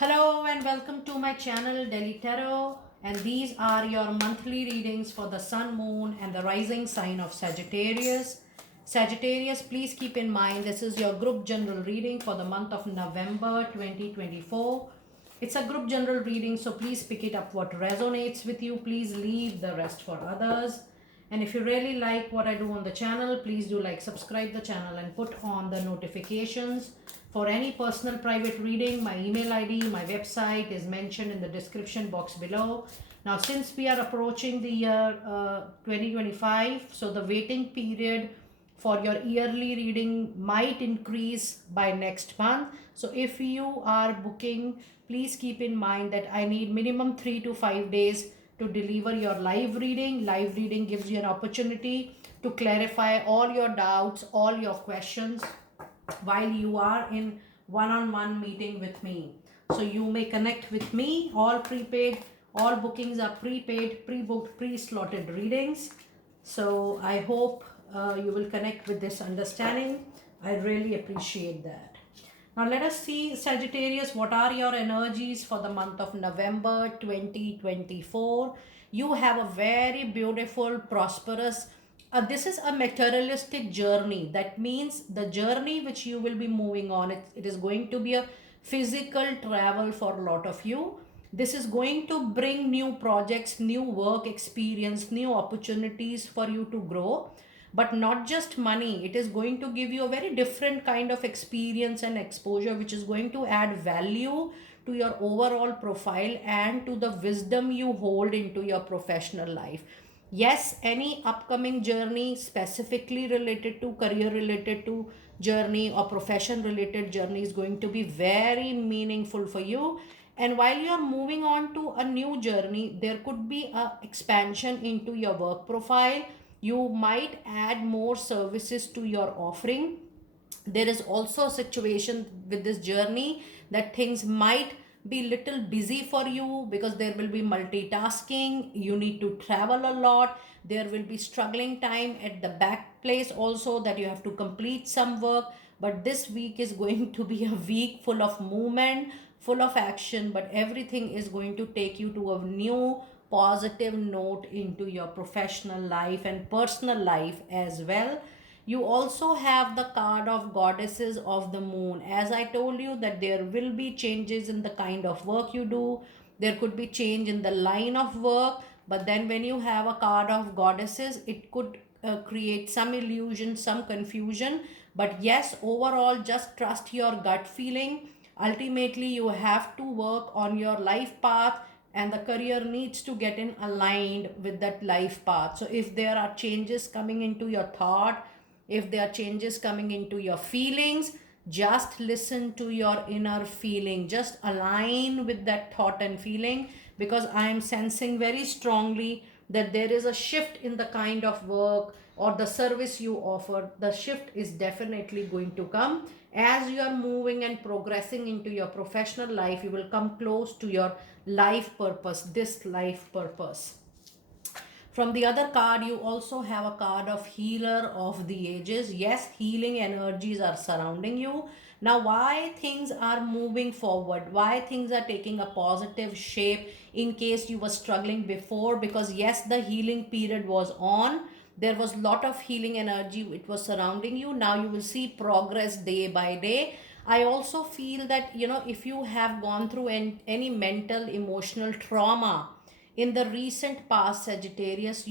Hello and welcome to my channel Delhi Tarot, and these are your monthly readings for the sun, moon and the rising sign of Sagittarius. Sagittarius, please keep in mind this is your group general reading for the month of November 2024. It's a group general reading, so please pick it up what resonates with you. Please leave the rest for others. And if you really like what I do on the channel, please do like, subscribe the channel and put on the notifications. For any personal private reading, my email ID, my website is mentioned in the description box below. Now, since we are approaching the year 2025, so the waiting period for your yearly reading might increase by next month. So if you are booking, please keep in mind that I need minimum 3 to 5 days to deliver your live reading. Live reading gives you an opportunity to clarify all your doubts, all your questions while you are in one-on-one meeting with me. So you may connect with me, all prepaid, all bookings are prepaid, pre-booked, pre-slotted readings. So I hope you will connect with this understanding. I really appreciate that. Now let us see, Sagittarius, what are your energies for the month of November 2024. You have a very beautiful, prosperous, this is a materialistic journey. That means the journey which you will be moving on, it is going to be a physical travel for a lot of you. This is going to bring new projects, new work experience, new opportunities for you to grow. But not just money, it is going to give you a very different kind of experience and exposure, which is going to add value to your overall profile and to the wisdom you hold into your professional life. Yes, any upcoming journey specifically related to career, related to journey or profession related journey is going to be very meaningful for you. And while you are moving on to a new journey, there could be a expansion into your work profile. You might add more services to your offering. There is also a situation with this journey that things might be little busy for you because there will be multitasking, you need to travel a lot, there will be struggling time at the back place also that you have to complete some work. But this week is going to be a week full of movement, full of action, but everything is going to take you to a new positive note into your professional life and personal life as well. You also have the card of goddesses of the moon. As I told you that there will be changes in the kind of work you do, there could be change in the line of work, but then when you have a card of goddesses, it could create some illusion, some confusion. But yes, overall, just trust your gut feeling. Ultimately, you have to work on your life path, and the career needs to get in aligned with that life path. So if there are changes coming into your thought, if there are changes coming into your feelings, just listen to your inner feeling. Just align with that thought and feeling, because I am sensing very strongly that there is a shift in the kind of work or the service you offer. The shift is definitely going to come. As you are moving and progressing into your professional life, you will come close to your life purpose, this life purpose. From the other card, you also have a card of healer of the ages. Yes, healing energies are surrounding you. Now, why things are moving forward, why things are taking a positive shape in case you were struggling before, because yes, the healing period was on. There was a lot of healing energy, it was surrounding you. Now you will see progress day by day. I also feel that, if you have gone through any mental, emotional trauma in the recent past, Sagittarius,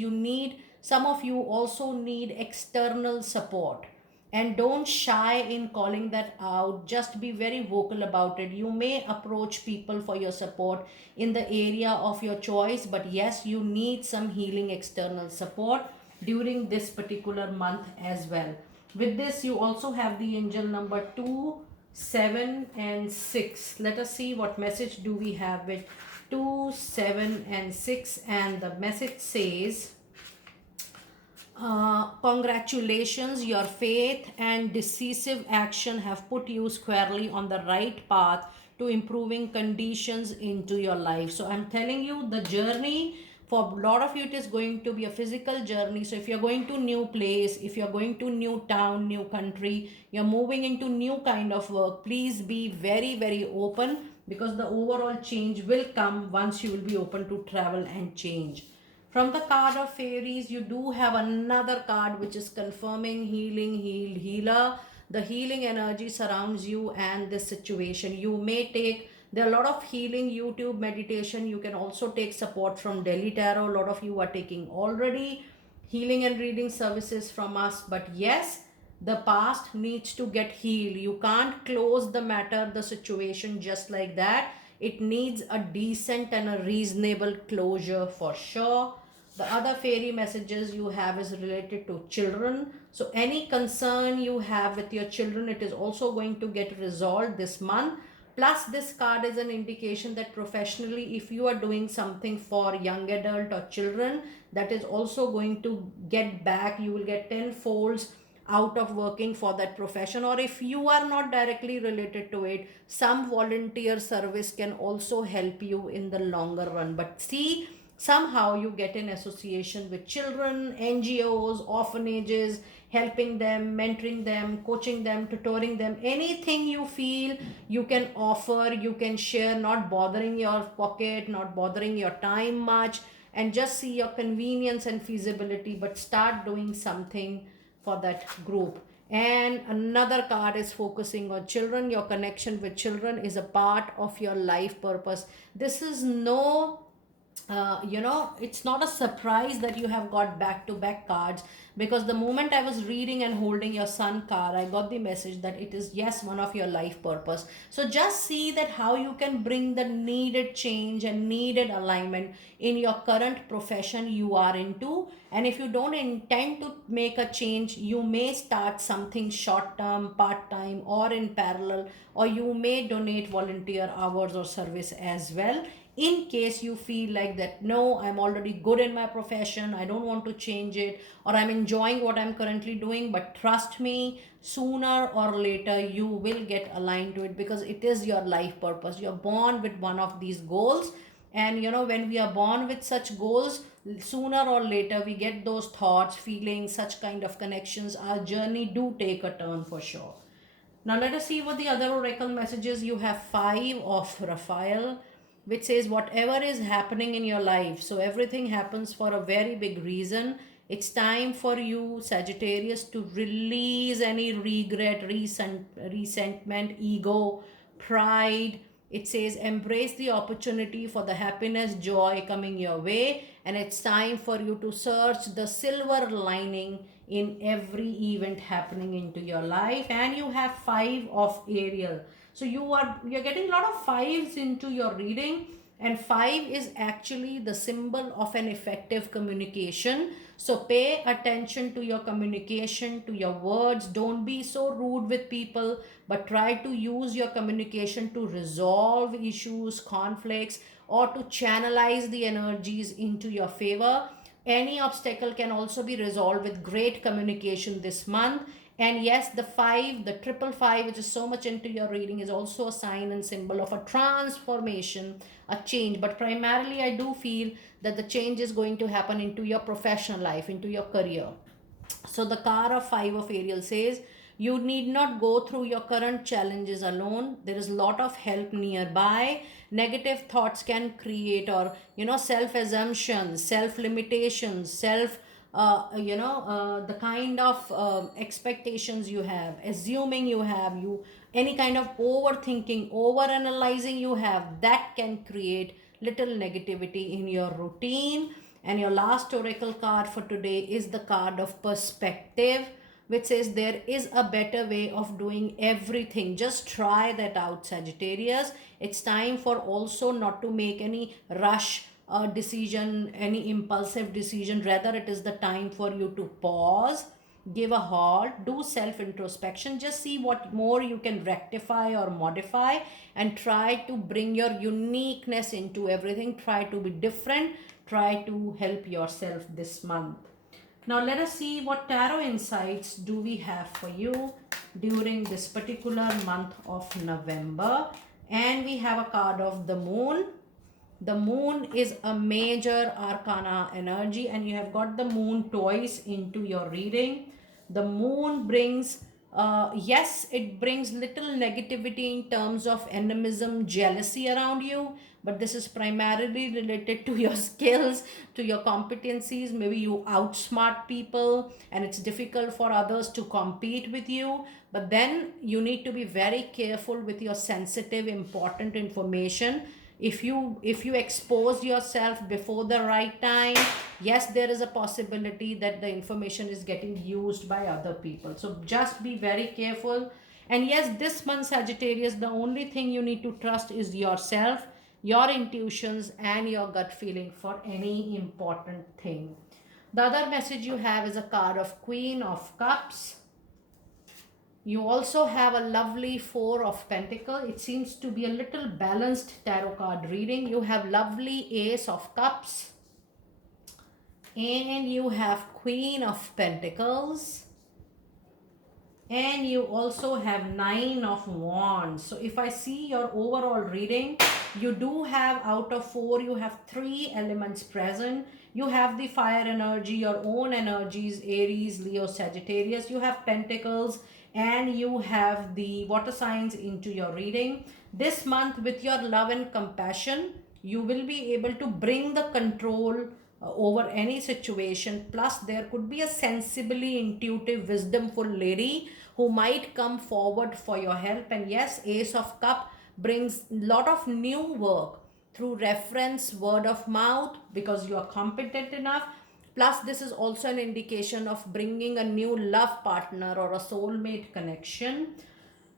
some of you also need external support. And don't shy in calling that out. Just be very vocal about it. You may approach people for your support in the area of your choice, but yes, you need some healing external support during this particular month as well. With this, you also have the angel number 2, 7 and 6. Let us see what message do we have with 2, 7 and 6. And the message says, congratulations, your faith and decisive action have put you squarely on the right path to improving conditions into your life. So I'm telling you, the journey for a lot of you, it is going to be a physical journey. So if you're going to new place, if you're going to new town, new country, you're moving into new kind of work, please be very, very open. because the overall change will come once you will be open to travel and change. From the card of fairies, you do have another card which is confirming healing, healed, healer. The healing energy surrounds you and this situation. You may take, there are a lot of healing YouTube meditation. You can also take support from Delhi Tarot. A lot of you are taking already healing and reading services from us. But yes, the past needs to get healed. You can't close the matter, the situation just like that. It needs a decent and a reasonable closure for sure. The other fairy messages you have is related to children. So any concern you have with your children, it is also going to get resolved this month. Plus, this card is an indication that professionally, if you are doing something for young adult or children, that is also going to get back. You will get 10 folds out of working for that profession. Or if you are not directly related to it, some volunteer service can also help you in the longer run. But see, somehow you get in association with children, NGOs, orphanages, helping them, mentoring them, coaching them, tutoring them, anything you feel you can offer, you can share, not bothering your pocket, not bothering your time much, and just see your convenience and feasibility, but start doing something for that group. And another card is focusing on children. Your connection with children is a part of your life purpose. This is no it's not a surprise that you have got back to back cards, because the moment I was reading and holding your sun card, I got the message that it is, yes, one of your life purpose. So just see that how you can bring the needed change and needed alignment in your current profession you are into. And if you don't intend to make a change, you may start something short term, part time, or in parallel, or you may donate volunteer hours or service as well, in case you feel like that, no, I'm already good in my profession, I don't want to change it, or I'm enjoying what I'm currently doing. But trust me, sooner or later you will get aligned to it, because it is your life purpose. You're born with one of these goals, and when we are born with such goals, sooner or later we get those thoughts, feelings, such kind of connections. Our journey do take a turn for sure. Now let us see what the other oracle messages. You have 5 of Raphael, which says whatever is happening in your life, so everything happens for a very big reason. It's time for you, Sagittarius, to release any regret, resentment, ego, pride. It says embrace the opportunity for the happiness, joy coming your way, and it's time for you to search the silver lining in every event happening into your life. And you have 5 of Ariel. So you're getting a lot of 5s into your reading, and 5 is actually the symbol of an effective communication. So pay attention to your communication, to your words. Don't be so rude with people, but try to use your communication to resolve issues, conflicts, or to channelize the energies into your favor. Any obstacle can also be resolved with great communication this month. And yes, the 5, the triple 5, which is so much into your reading, is also a sign and symbol of a transformation, a change. But primarily, I do feel that the change is going to happen into your professional life, into your career. So the card of 5 of Ariel says, you need not go through your current challenges alone. There is a lot of help nearby. Negative thoughts can create, or self assumptions, self limitations, the kind of expectations you have, assuming you have, any kind of overthinking, over analyzing you have, that can create little negativity in your routine. And your last oracle card for today is the card of perspective, which says there is a better way of doing everything. Just try that out, Sagittarius. It's time for also not to make any rush decision, any impulsive decision. Rather, it is the time for you to pause, give a halt, do self introspection, just see what more you can rectify or modify, and try to bring your uniqueness into everything. Try to be different, try to help yourself this month. Now let us see what tarot insights do we have for you during this particular month of November. And we have a card of the moon. The moon is a major arcana energy, and you have got the moon twice into your reading. The moon brings Yes, it brings little negativity in terms of animism, jealousy around you, but this is primarily related to your skills, to your competencies. Maybe you outsmart people and it's difficult for others to compete with you. But then you need to be very careful with your sensitive, important information. If you expose yourself before the right time, yes, there is a possibility that the information is getting used by other people, so just be very careful. And yes, this month, Sagittarius, the only thing you need to trust is yourself, your intuitions, and your gut feeling for any important thing. The other message you have is a card of Queen of Cups. You also have a lovely Four of Pentacles. It seems to be a little balanced tarot card reading. You have lovely Ace of Cups. And you have Queen of Pentacles. And you also have Nine of Wands. So if I see your overall reading, you do have, out of 4, you have 3 elements present. You have the fire energy, your own energies, Aries, Leo, Sagittarius. You have Pentacles, and you have the water signs into your reading. This month, with your love and compassion, you will be able to bring the control over any situation. Plus, there could be a sensibly intuitive, wisdomful lady who might come forward for your help. And yes, Ace of Cup brings a lot of new work through reference, word of mouth, because you are competent enough. Plus, this is also an indication of bringing a new love partner or a soulmate connection.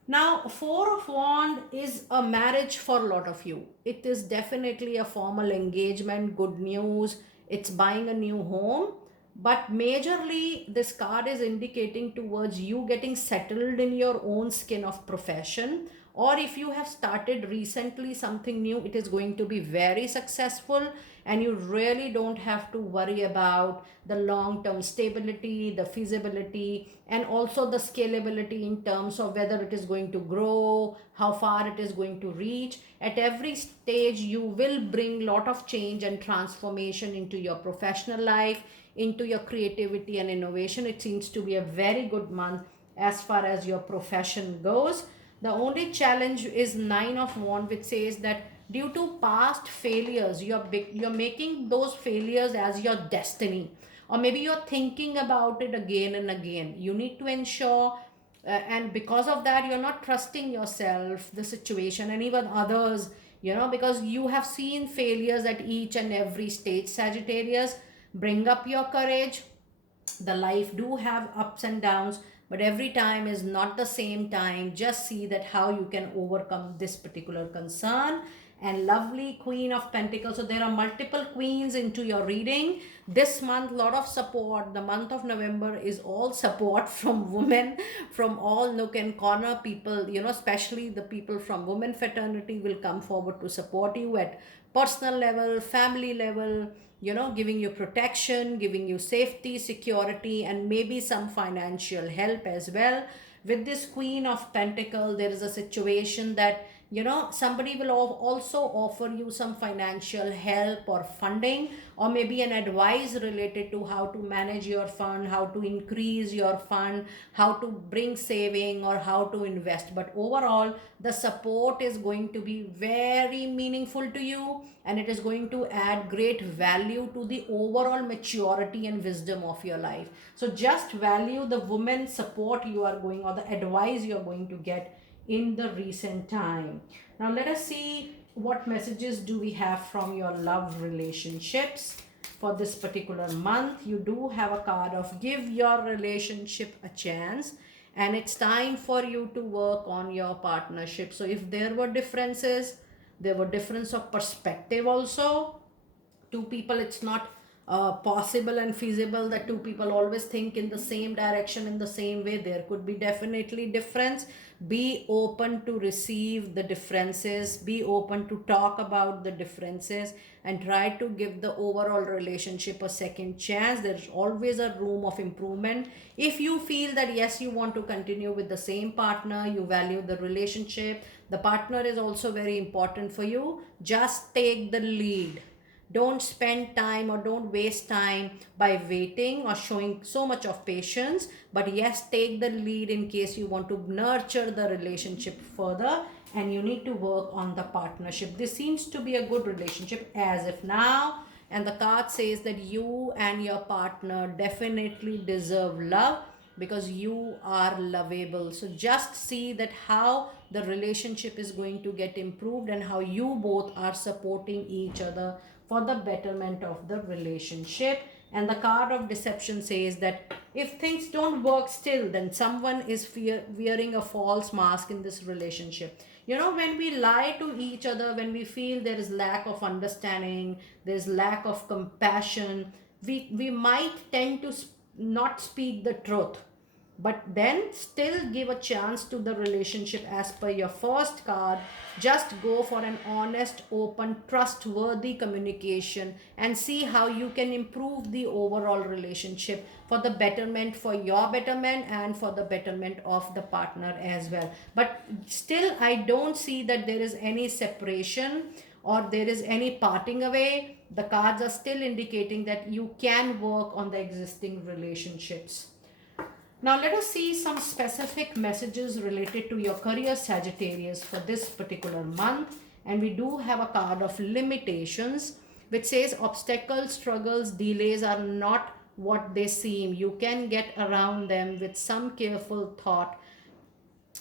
Now, Four of Wand is a marriage for a lot of you. It is definitely a formal engagement, good news. It's buying a new home. But majorly, this card is indicating towards you getting settled in your own skin of profession. Or if you have started recently something new, it is going to be very successful, and you really don't have to worry about the long term stability, the feasibility, and also the scalability in terms of whether it is going to grow, how far it is going to reach. At every stage, you will bring lot of change and transformation into your professional life, into your creativity and innovation. It seems to be a very good month as far as your profession goes. The only challenge is Nine of Wands, which says that due to past failures, you're making those failures as your destiny, or maybe you're thinking about it again and again. You need to ensure, and because of that, you're not trusting yourself, the situation, and even others. Because you have seen failures at each and every stage, Sagittarius. Bring up your courage. The life do have ups and downs, but every time is not the same time. Just see that how you can overcome this particular concern. And lovely Queen of Pentacles, so there are multiple queens into your reading this month. Lot of support. The month of November is all support from women from all nook and corner. People, especially the people from women fraternity, will come forward to support you at personal level, family level, giving you protection, giving you safety, security, and maybe some financial help as well. With this Queen of Pentacle, there is a situation that, somebody will also offer you some financial help or funding, or maybe an advice related to how to manage your fund, how to increase your fund, how to bring saving, or how to invest. But overall, the support is going to be very meaningful to you, and it is going to add great value to the overall maturity and wisdom of your life. So just value the woman support you are going, or the advice you are going to get in the recent time. Now let us see what messages do we have from your love relationships for this particular month. You do have a card of give your relationship a chance, and it's time for you to work on your partnership. So if there were differences, there were difference of perspective also. Two people, it's not possible and feasible that two people always think in the same direction, in the same way. There could be definitely difference. Be open to receive the differences, be open to talk about the differences, and try to give the overall relationship a second chance. There's always a room of improvement. If you feel that yes, you want to continue with the same partner, you value the relationship, the partner is also very important for you, just take the lead. Don't spend time or don't waste time by waiting or showing so much of patience. But yes, take the lead in case you want to nurture the relationship further and you need to work on the partnership. This seems to be a good relationship as if now. And the card says that you and your partner definitely deserve love because you are lovable. So just see that how the relationship is going to get improved and how you both are supporting each other for the betterment of the relationship. And the card of deception says that if things don't work still, then someone is wearing a false mask in this relationship. You know, when we lie to each other, when we feel there is lack of understanding, there's lack of compassion, we might tend to not speak the truth, but then still give a chance to the relationship. As per your first card, just go for an honest, open, trustworthy communication and see how you can improve the overall relationship for the betterment, for your betterment and for the betterment of the partner as well. But still I don't see that there is any separation or there is any parting away. The cards are still indicating that you can work on the existing relationships. Now let us see some specific messages related to your career, Sagittarius, for this particular month. And we do have a card of limitations which says obstacles, struggles, delays are not what they seem. You can get around them with some careful thought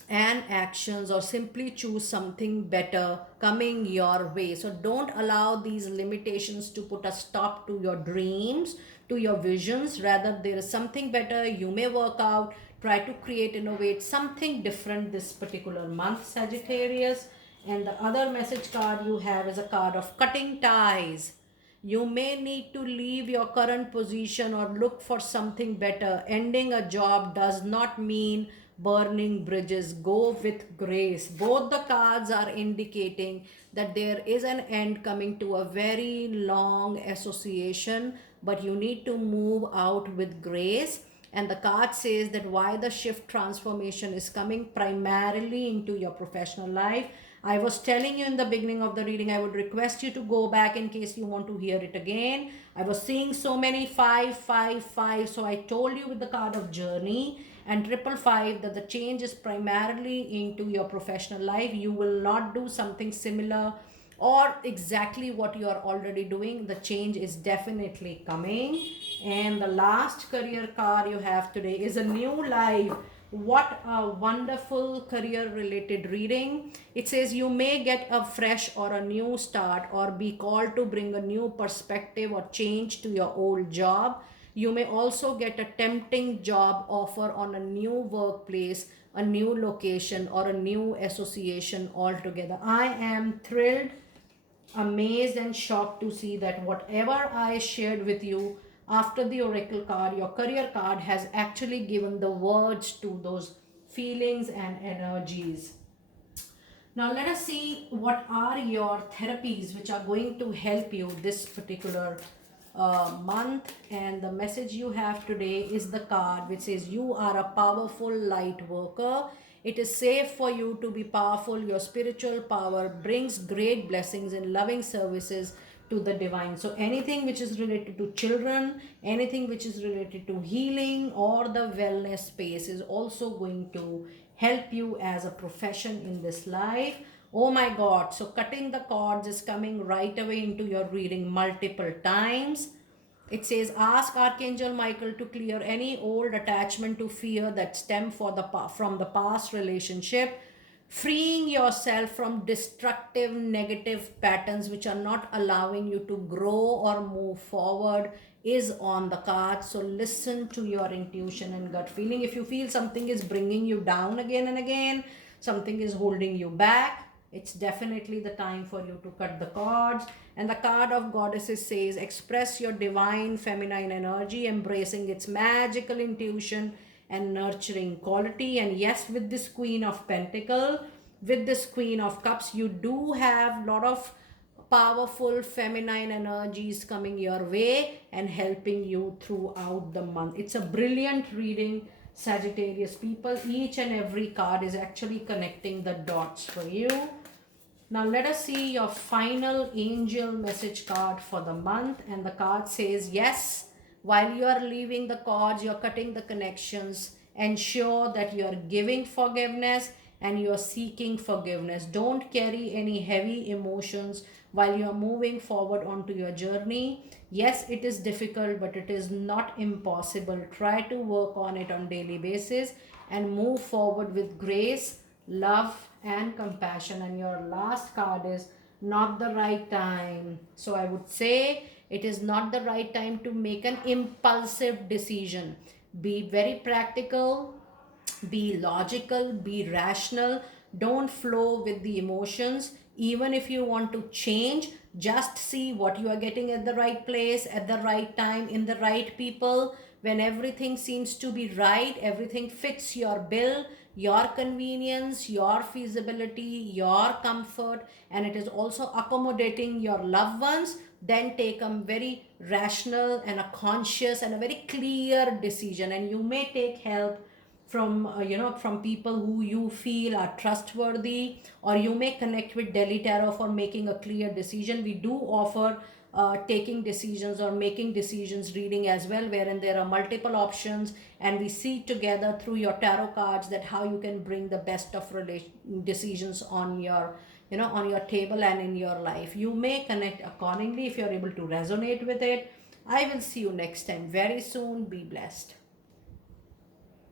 and actions, or simply choose something better coming your way. So don't allow these limitations to put a stop to your dreams, to your visions. Rather, there is something better you may work out. Try to create, innovate something different this particular month, Sagittarius. And the other message card you have is a card of cutting ties. You may need to leave your current position or look for something better. Ending a job does not mean burning bridges. Go with grace. Both the cards are indicating that there is an end coming to a very long association, but you need to move out with grace. And the card says that why the shift transformation is coming primarily into your professional life. I was telling you in the beginning of the reading, I would request you to go back in case you want to hear it again. I was seeing so many 555, so I told you with the card of journey and 555 that the change is primarily into your professional life. You will not do something similar or exactly what you are already doing. The change is definitely coming. And the last career card you have today is a new life. What a wonderful career related reading. It says you may get a fresh or a new start or be called to bring a new perspective or change to your old job. You may also get a tempting job offer on a new workplace, a new location, or a new association altogether. I am thrilled, amazed and shocked to see that whatever I shared with you after the oracle card, your career card has actually given the words to those feelings and energies. Now let us see what are your therapies which are going to help you this particular month. And the message you have today is the card which says you are a powerful light worker. It is safe for you to be powerful. Your spiritual power brings great blessings in loving services to the divine. So anything which is related to children, anything which is related to healing or the wellness space is also going to help you as a profession in this life. Oh my God. So cutting the cords is coming right away into your reading multiple times. It says, ask Archangel Michael to clear any old attachment to fear that stem from the past relationship, freeing yourself from destructive negative patterns which are not allowing you to grow or move forward is on the card. So listen to your intuition and gut feeling. If you feel something is bringing you down again and again, something is holding you back, it's definitely the time for you to cut the cords. And the card of goddesses says, express your divine feminine energy, embracing its magical intuition and nurturing quality. And yes, with this Queen of Pentacle, with this Queen of Cups, you do have a lot of powerful feminine energies coming your way and helping you throughout the month. It's a brilliant reading, Sagittarius people. Each and every card is actually connecting the dots for you. Now let us see your final angel message card for the month. And the card says, yes, while you are leaving the cards, you're cutting the connections. Ensure that you are giving forgiveness and you are seeking forgiveness. Don't carry any heavy emotions while you are moving forward onto your journey. Yes, it is difficult, but it is not impossible. Try to work on it on daily basis and move forward with grace, love and compassion. And your last card is not the right time. So I would say it is not the right time to make an impulsive decision. Be very practical, be logical, be rational. Don't flow with the emotions. Even if you want to change, just see what you are getting at the right place, at the right time, in the right people. When everything seems to be right, everything fits your bill, your convenience, your feasibility, your comfort, and it is also accommodating your loved ones, then take a very rational and a conscious and a very clear decision. And you may take help from from people who you feel are trustworthy, or you may connect with Delhi Tarot for making a clear decision. We do offer taking decisions or making decisions reading as well, wherein there are multiple options, and we see together through your tarot cards that how you can bring the best of decisions on your on your table and in your life. You may connect accordingly if you're able to resonate with it. I will see you next time very soon. Be blessed.